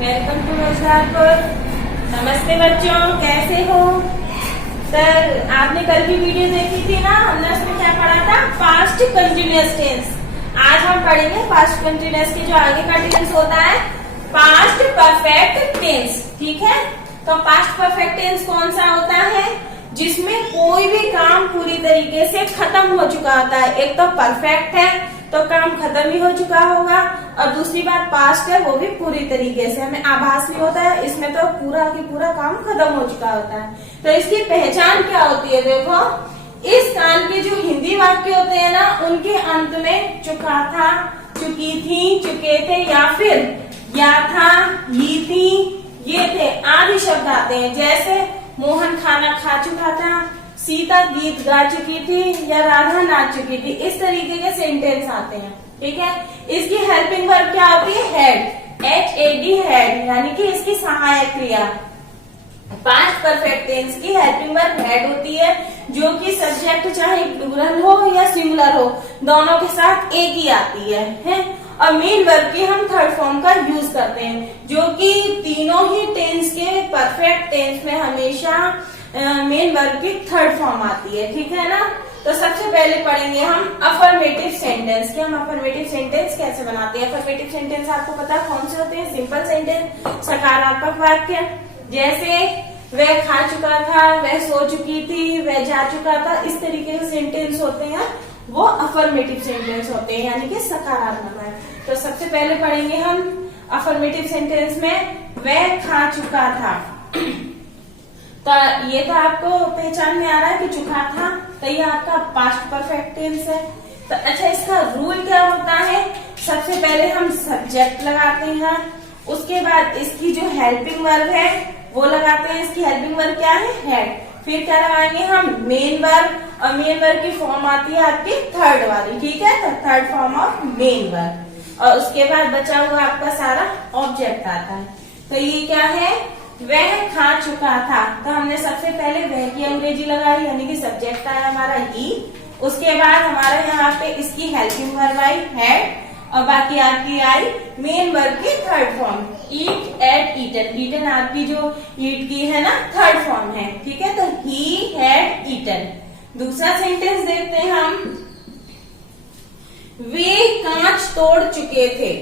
Welcome to Hoshiarpur. नमस्ते बच्चों, कैसे हो सर? आपने कल की वीडियो देखी थी ना, हमने उसमें क्या पढ़ा था? Past continuous tense. आज हम पढ़ेंगे पास्ट कंटिन्यूअस के जो आगे का टेंस होता है, पास्ट परफेक्ट टेंस। ठीक है, तो पास्ट परफेक्ट टेंस कौन सा होता है? जिसमें कोई भी काम पूरी तरीके से खत्म हो चुका होता है। एक तो परफेक्ट है तो काम खत्म ही हो चुका होगा, और दूसरी बात पास्ट है, वो भी पूरी तरीके से, हमें आभास नहीं होता है, इसमें तो पूरा की पूरा काम खत्म हो चुका होता है। तो इसकी पहचान क्या होती है? देखो, इस काल के जो हिंदी वाक्य होते हैं ना, उनके अंत में चुका था, चुकी थी, चुके थे, या फिर या था, ही थी, ये थे आदि शब्द आते हैं। जैसे मोहन खाना खा चुका था, सीता गीत गा चुकी थी, या राधा नाच चुकी थी। इस तरीके के सेंटेंस आते हैं। ठीक है, इसकी हेल्पिंग वर्ब क्या होती है? हेड, HAD, हेड, यानी कि इसकी सहायक क्रिया। पास्ट परफेक्ट टेंस की हेल्पिंग वर्ब हेड होती है, जो कि सब्जेक्ट चाहे प्लूरल हो या सिंगुलर हो, दोनों के साथ एक ही आती है? और मेन वर्ब की हम थर्ड फॉर्म का यूज करते हैं, जो कि तीनों ही टेंस के परफेक्ट टेंस में हमेशा मेन वर्ब की थर्ड फॉर्म आती है। ठीक है ना? तो सबसे पहले पढ़ेंगे हम अफर्मेटिव सेंटेंस कि हम अफर्मेटिव सेंटेंस कैसे बनाते हैं। अफर्मेटिव सेंटेंस आपको पता है कौन से होते हैं? सिंपल सेंटेंस, सकारात्मक वाक्य। जैसे वह खा चुका था, वह सो चुकी थी, वह जा चुका था, इस तरीके के सेंटेंस होते हैं, वो अफर्मेटिव सेंटेंस होते हैं, यानी कि सकारात्मक है। तो सबसे पहले पढ़ेंगे हम अफर्मेटिव सेंटेंस में वह खा चुका था। तो ये तो आपको पहचान में आ रहा है कि चुका था, तो ये आपका पास्ट परफेक्ट टेंस है। तो अच्छा, इसका रूल क्या होता है? सबसे पहले हम सब्जेक्ट लगाते हैं, उसके बाद इसकी जो हेल्पिंग वर्ब है वो लगाते हैं। इसकी हेल्पिंग वर्ब क्या है? हेड। फिर क्या लगाएंगे हम? मेन वर्ब, और मेन वर्ब की फॉर्म आती है आपकी थर्ड वाली। ठीक है, तो third form of main verb, और उसके बाद बचा हुआ आपका सारा ऑब्जेक्ट आता है। तो ये क्या है? वह खा चुका था। तो हमने सबसे पहले वह की अंग्रेजी लगाई, यानी कि सब्जेक्ट आया हमारा ही। उसके बाद हमारा यहाँ पे इसकी हेल्पिंग वर्ब आई हेड, और बाकी आपकी आई मेन वर्ब की थर्ड फॉर्म, ईट, एट, ईटन। ईटन आपकी जो ईट की है ना, थर्ड फॉर्म है। ठीक है, तो ही हैड ईटन। दूसरा सेंटेंस देखते हैं हम, वे कांच तोड़ चुके थे।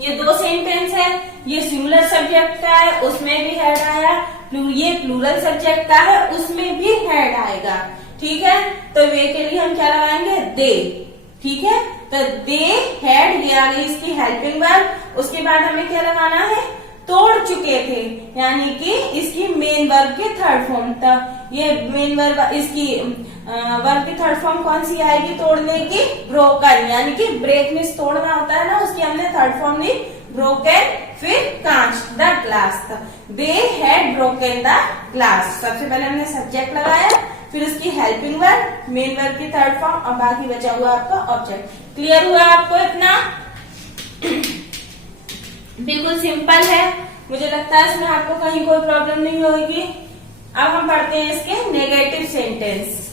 ये दो सेंटेंस है, ये सिंगुलर सब्जेक्ट का है, उसमें भी हेड आया। ये प्लूरल सब्जेक्ट का है, उसमें भी हेड आएगा। ठीक है, तो वे के लिए हम क्या लगाएंगे? दे। ठीक है, तो दे हैड, ये आ गई इसकी हेल्पिंग वर्ब। उसके बाद हमें क्या लगाना है? तोड़ चुके थे, यानी कि इसकी मेन वर्ब की थर्ड फॉर्म। तो ये मेन वर्ब, इसकी वर्ब की थर्ड फॉर्म कौन सी आएगी तोड़ने की? ब्रोकन, यानी कि ब्रेक मीन्स तोड़ना होता है ना, उसकी हमने थर्ड फॉर्म ली ब्रोकन। फिर कांच, the glass. They had broken the glass. सबसे पहले हमने सब्जेक्ट लगाया, फिर उसकी हेल्पिंग वर्ब, मेन वर्ब की थर्ड फॉर्म, और बाकी बचा हुआ आपका ऑब्जेक्ट। क्लियर हुआ आपको इतना? बिल्कुल सिंपल है, मुझे लगता है इसमें आपको कहीं कोई प्रॉब्लम नहीं होगी। अब हम पढ़ते हैं इसके नेगेटिव सेंटेंस।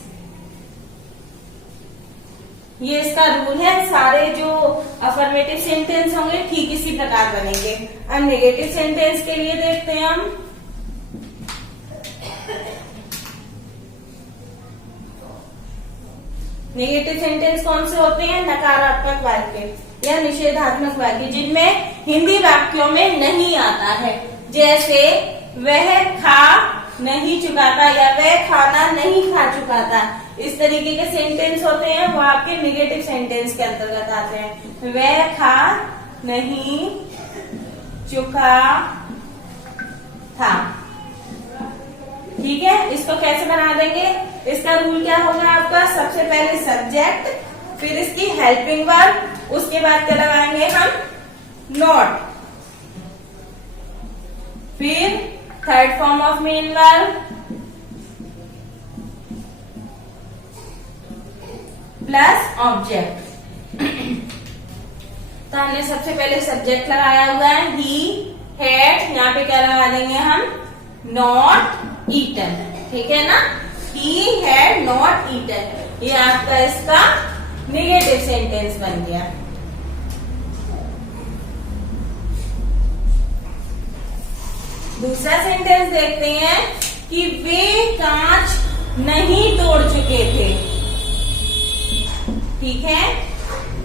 ये इसका रूल है, सारे जो अफर्मेटिव सेंटेंस होंगे ठीक इसी प्रकार बनेंगे। अब नेगेटिव सेंटेंस के लिए देखते हैं हम। नेगेटिव सेंटेंस कौन से होते हैं? नकारात्मक वाक्य या निषेधात्मक वाक्य, जिनमें हिंदी वाक्यों में नहीं आता है। जैसे वह खा नहीं चुका था, या वह खाना नहीं खा चुका था। इस तरीके के सेंटेंस होते हैं, वो आपके नेगेटिव सेंटेंस के अंतर्गत आते हैं। वह खा नहीं चुका था। ठीक है, इसको कैसे बना देंगे? इसका रूल क्या होगा आपका? सबसे पहले सब्जेक्ट, फिर इसकी हेल्पिंग वर्ब, उसके बाद क्या लगाएंगे हम? नॉट, फिर third form of main verb plus object. तो हमने सबसे पहले सब्जेक्ट लगाया हुआ है ही हैड, यहाँ पे क्या लगा देंगे हम? Not eaten. ठीक है ना, ही हैड नॉट ईटन। ये आपका इसका नेगेटिव सेंटेंस बन गया। दूसरा सेंटेंस देखते हैं कि वे कांच नहीं तोड़ चुके थे। ठीक है,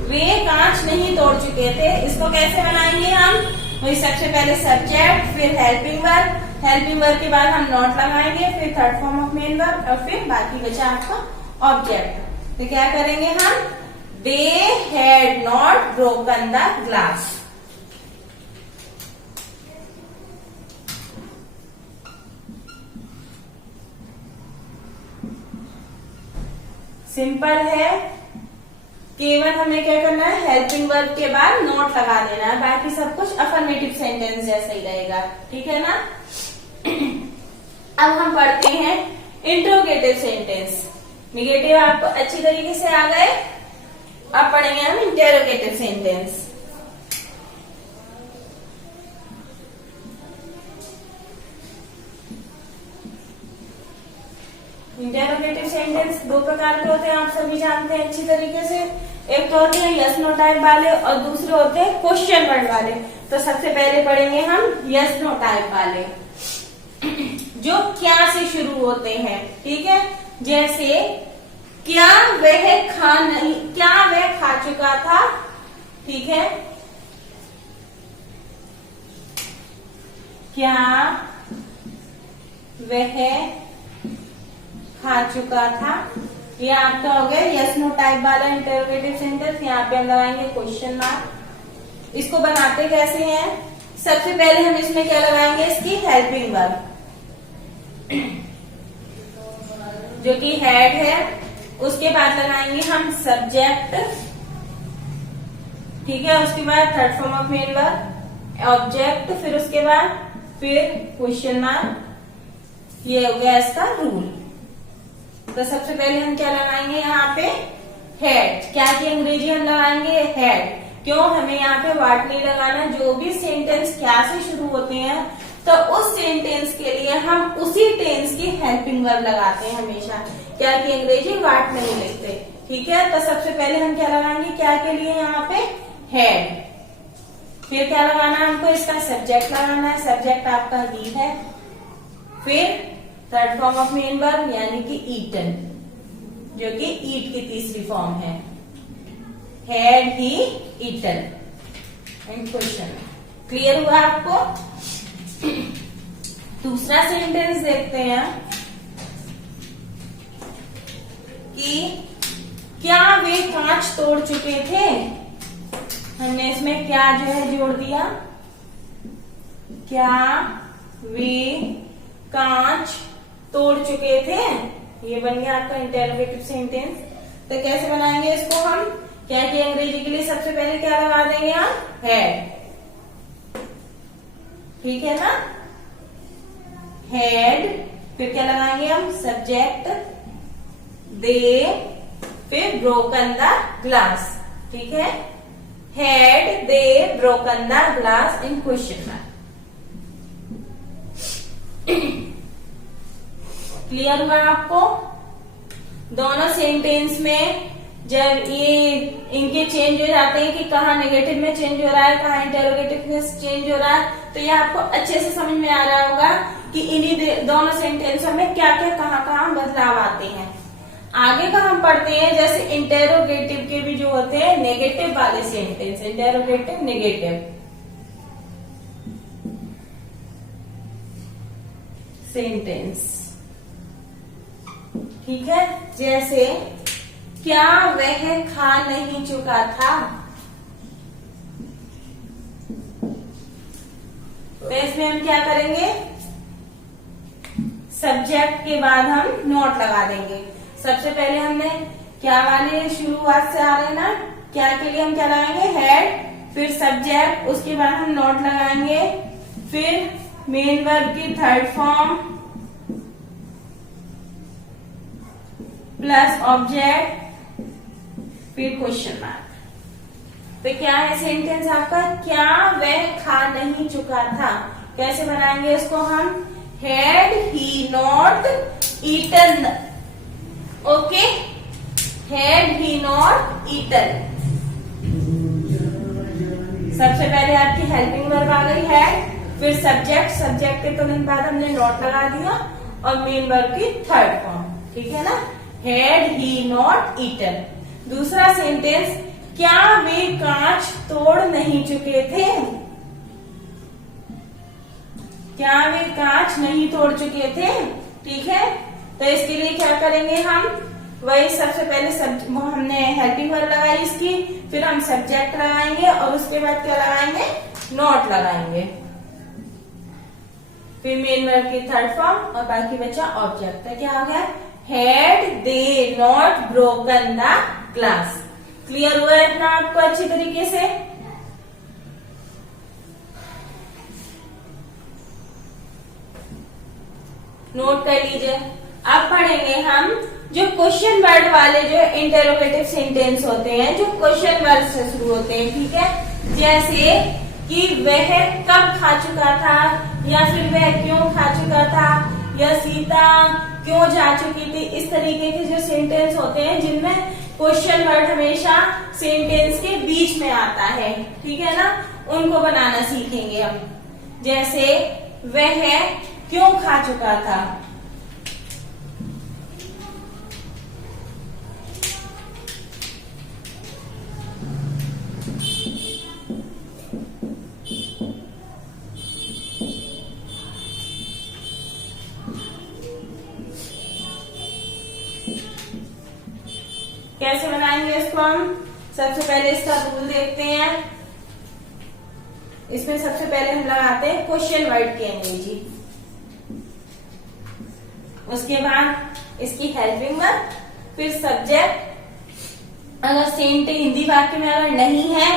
वे कांच नहीं तोड़ चुके थे। इसको कैसे बनाएंगे हम? वही सबसे पहले सब्जेक्ट, फिर हेल्पिंग वर्ब, हेल्पिंग वर्ब के बाद हम नॉट लगाएंगे, फिर third form of main verb और फिर बाकी बचा आपका ऑब्जेक्ट। तो क्या करेंगे हम? They had not broken the glass. Simple है, केवल हमें क्या करना है? हेल्पिंग वर्ब के बाद नॉट लगा देना है, बाकी सब कुछ अफर्मेटिव सेंटेंस जैसा ही रहेगा। ठीक है ना? अब हम पढ़ते हैं इंट्रोगेटिव सेंटेंस। निगेटिव आपको अच्छी तरीके से आ गए, अब पढ़ेंगे हम इंटेरोगेटिव सेंटेंस। इंटेरोगेटिव सेंटेंस दो प्रकार के होते हैं, आप सभी जानते हैं अच्छी तरीके से। एक तो होते हैं यस नो टाइप वाले और दूसरे होते हैं क्वेश्चन वर्ड वाले। तो सबसे पहले पढ़ेंगे हम यस नो टाइप वाले, जो क्या से शुरू होते हैं। ठीक है, जैसे क्या वह खा चुका था। ठीक है, क्या वह खा चुका था। ये आपका हो गया यस नो टाइप वाला इंटरोगेटिव सेंटेंस। यहाँ पे हम लगाएंगे क्वेश्चन मार्क। इसको बनाते कैसे हैं? सबसे पहले हम इसमें क्या लगाएंगे? इसकी हेल्पिंग वर्ब जो कि हैड है, उसके बाद लगाएंगे हम सब्जेक्ट। ठीक है, उसके बाद third form of main verb, object, फिर उसके बाद फिर क्वेश्चन मार्क। ये हो गया इसका रूल। तो सबसे पहले हम क्या लगाएंगे यहाँ पे? हैड। क्या की अंग्रेजी हम लगाएंगे? हैड। क्यों? हमें यहाँ पे वाट नहीं लगाना। जो भी सेंटेंस क्या से शुरू होते हैं तो उस सेंटेंस के लिए हम उसी टेंस की हेल्पिंग वर्ब लगाते हैं हमेशा। क्या की अंग्रेजी वाट नहीं लिखते। ठीक है, तो सबसे पहले हम क्या लगाएंगे? क्या के लिए यहाँ पे? हैड। फिर क्या लगाना है हमको? इसका सब्जेक्ट लगाना है। सब्जेक्ट आपका ही है। फिर third form of main verb यानी कि ईटन, जो कि ईट की तीसरी फॉर्म है। Had he eaten and question. Clear हुआ आपको? दूसरा सेंटेंस देखते हैं कि क्या वे कांच तोड़ चुके थे। हमने इसमें क्या जो है जोड़ दिया। क्या वे कांच तोड़ चुके थे। ये बन गया आपका इंटरोगेटिव सेंटेंस। तो कैसे बनाएंगे इसको हम? क्या की अंग्रेजी के लिए सबसे पहले क्या लगा देंगे हम? हैड। ठीक है ना? हैड, फिर क्या लगाएंगे हम? सब्जेक्ट, दे, फिर ब्रोकन द ग्लास। ठीक है, had they broken the glass in question mark. Clear हुआ आपको? दोनों सेंटेंस में जब ये इनके चेंज हो जाते हैं कि कहाँ नेगेटिव में चेंज हो रहा है, कहाँ इंटरोगेटिव में चेंज हो रहा है, तो ये आपको अच्छे से समझ में आ रहा होगा कि इन्हीं दोनों सेंटेंसों में क्या क्या कहाँ बदलाव आते हैं। आगे का हम पढ़ते हैं, जैसे इंटरोगेटिव के भी जो होते हैं नेगेटिव वाले सेंटेंस, इंटरोगेटिव नेगेटिव सेंटेंस। ठीक है, जैसे क्या वह खा नहीं चुका था। तो इसमें हम क्या करेंगे? सब्जेक्ट के बाद हम नॉट लगा देंगे। सबसे पहले हमने क्या वाले शुरुआत से आ रहे ना, क्या के लिए हम क्या लगाएंगे? हैड, फिर सब्जेक्ट, उसके बाद हम नॉट लगाएंगे, फिर मेन वर्ब की थर्ड फॉर्म प्लस ऑब्जेक्ट, फिर क्वेश्चन मार्क। तो क्या है सेंटेंस आपका? क्या वह खा नहीं चुका था। कैसे बनाएंगे इसको हम? Had he not eaten. Okay, had he not eaten. सबसे पहले आपकी हेल्पिंग वर्ब आ गई हैड, फिर सब्जेक्ट, सब्जेक्ट के तुरंत बाद हमने नॉट लगा दिया और मेन वर्ब की थर्ड फॉर्म, ठीक है ना, हैड ही नॉट ईटन। दूसरा सेंटेंस, क्या वे कांच तोड़ नहीं चुके थे? क्या वे कांच नहीं तोड़ चुके थे? ठीक है, तो इसके लिए क्या करेंगे हम, वही सबसे पहले हमने हेल्पिंग वर्ब लगाई इसकी, फिर हम सब्जेक्ट लगाएंगे और उसके बाद क्या लगाएंगे, नॉट लगाएंगे, फिर मेन वर्ब की थर्ड फॉर्म और बाकी बचा ऑब्जेक्ट। तो क्या हो गया, had they not broken the glass. Clear हुआ है ना आपको अच्छी तरीके से? नोट कर लीजिए। अब पढ़ेंगे हम जो क्वेश्चन वर्ड वाले जो इंटरोगेटिव सेंटेंस होते हैं, जो क्वेश्चन वर्ड से शुरू होते हैं, ठीक है, जैसे कि वह कब खा चुका था, या फिर वह क्यों खा चुका था, या सीता क्यों जा चुकी थी। इस तरीके के जो सेंटेंस होते हैं जिनमें क्वेश्चन वर्ड हमेशा सेंटेंस के बीच में आता है, ठीक है ना, उनको बनाना सीखेंगे हम। जैसे वह क्यों खा चुका था, कैसे बनाएंगे इसको हम? सबसे पहले इसका रूल देखते हैं। इसमें सबसे पहले हम लगाते हैं क्वेश्चन वर्ड की अंग्रेजी, उसके बाद इसकी हेल्पिंग वर्ब, फिर सब्जेक्ट। अगर सेंटेंस हिंदी वाक्य में अगर नहीं है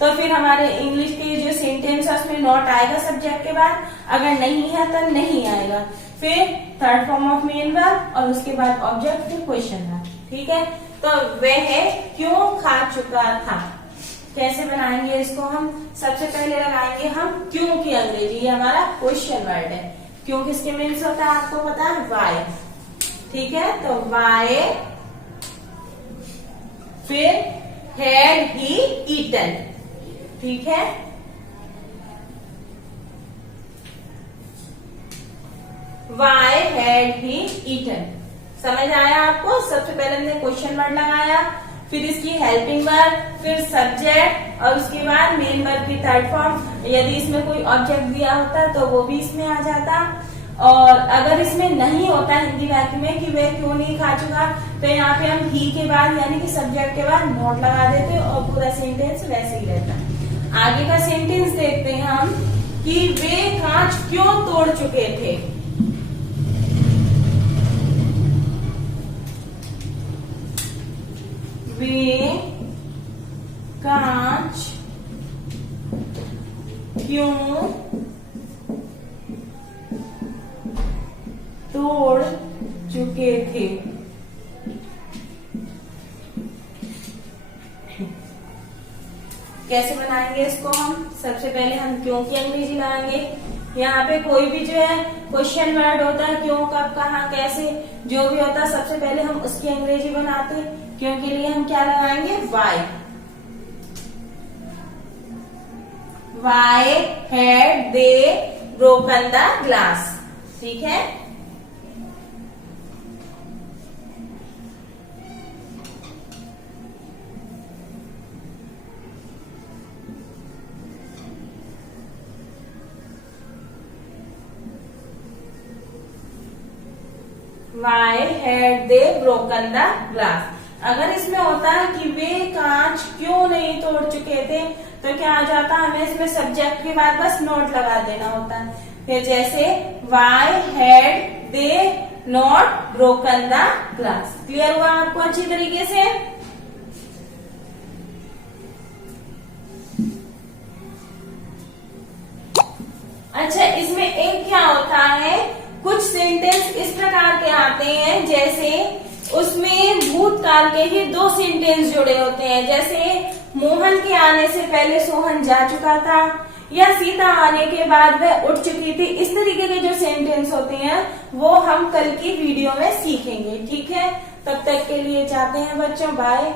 तो फिर हमारे इंग्लिश के जो सेंटेंस है उसमें नॉट आएगा सब्जेक्ट के बाद, अगर नहीं है तो नहीं आएगा, फिर third form of main verb और उसके बाद ऑब्जेक्ट, फिर क्वेश्चन वर्ड, ठीक है। तो वह क्यों खा चुका था, कैसे बनाएंगे इसको हम? सबसे पहले लगाएंगे हम क्यों की अंग्रेजी, ये हमारा क्वेश्चन वर्ड है। क्यों किसके मीन्स होता है आपको पता है, वाई, ठीक है। तो वाई, फिर हैड ही ईटन, ठीक है, वाई हैड ही ईटन। समझ आया आपको? सबसे पहले हमने क्वेश्चन वर्ड लगाया, फिर इसकी हेल्पिंग वर्ब, फिर सब्जेक्ट और उसके बाद मेन वर्ब की थर्ड फॉर्म। यदि इसमें कोई ऑब्जेक्ट दिया होता तो वो भी इसमें आ जाता, और अगर इसमें नहीं होता हिंदी वाक्य में कि वह क्यों नहीं खा चुका, तो यहाँ पे हम ही के बाद यानी कि सब्जेक्ट के बाद नोट लगा देते और पूरा सेंटेंस वैसे ही रहता। आगे का सेंटेंस देखते हैं हम कि वे कांच क्यों तोड़ चुके थे। वे कांच क्यों तोड़ चुके थे। कैसे बनाएंगे इसको हम? सबसे पहले हम क्यों की अंग्रेजी लगाएंगे। यहाँ पे कोई भी जो है क्वेश्चन वर्ड होता है, क्यों, कब, कहाँ, कैसे, जो भी होता है सबसे पहले हम उसकी अंग्रेजी बनाते हैं। क्यों के लिए हम क्या लगाएंगे, why. Why had they broken the glass, ठीक है। Why had they broken the glass? अगर इसमें होता है कि वे कांच क्यों नहीं तोड़ चुके थे, तो क्या आ जाता, हमें इसमें सब्जेक्ट के बाद बस नोट लगा देना होता है। फिर जैसे Why had they not broken the glass? Clear हुआ आपको अच्छी तरीके से? अच्छा, इसमें एक क्या होता है, कुछ सेंटेंस इस प्रकार के आते हैं जैसे उसमें भूतकाल के ही दो सेंटेंस जुड़े होते हैं, जैसे मोहन के आने से पहले सोहन जा चुका था, या सीता आने के बाद वह उठ चुकी थी। इस तरीके के जो सेंटेंस होते हैं वो हम कल की वीडियो में सीखेंगे, ठीक है। तब तक के लिए जाते हैं बच्चों, बाय।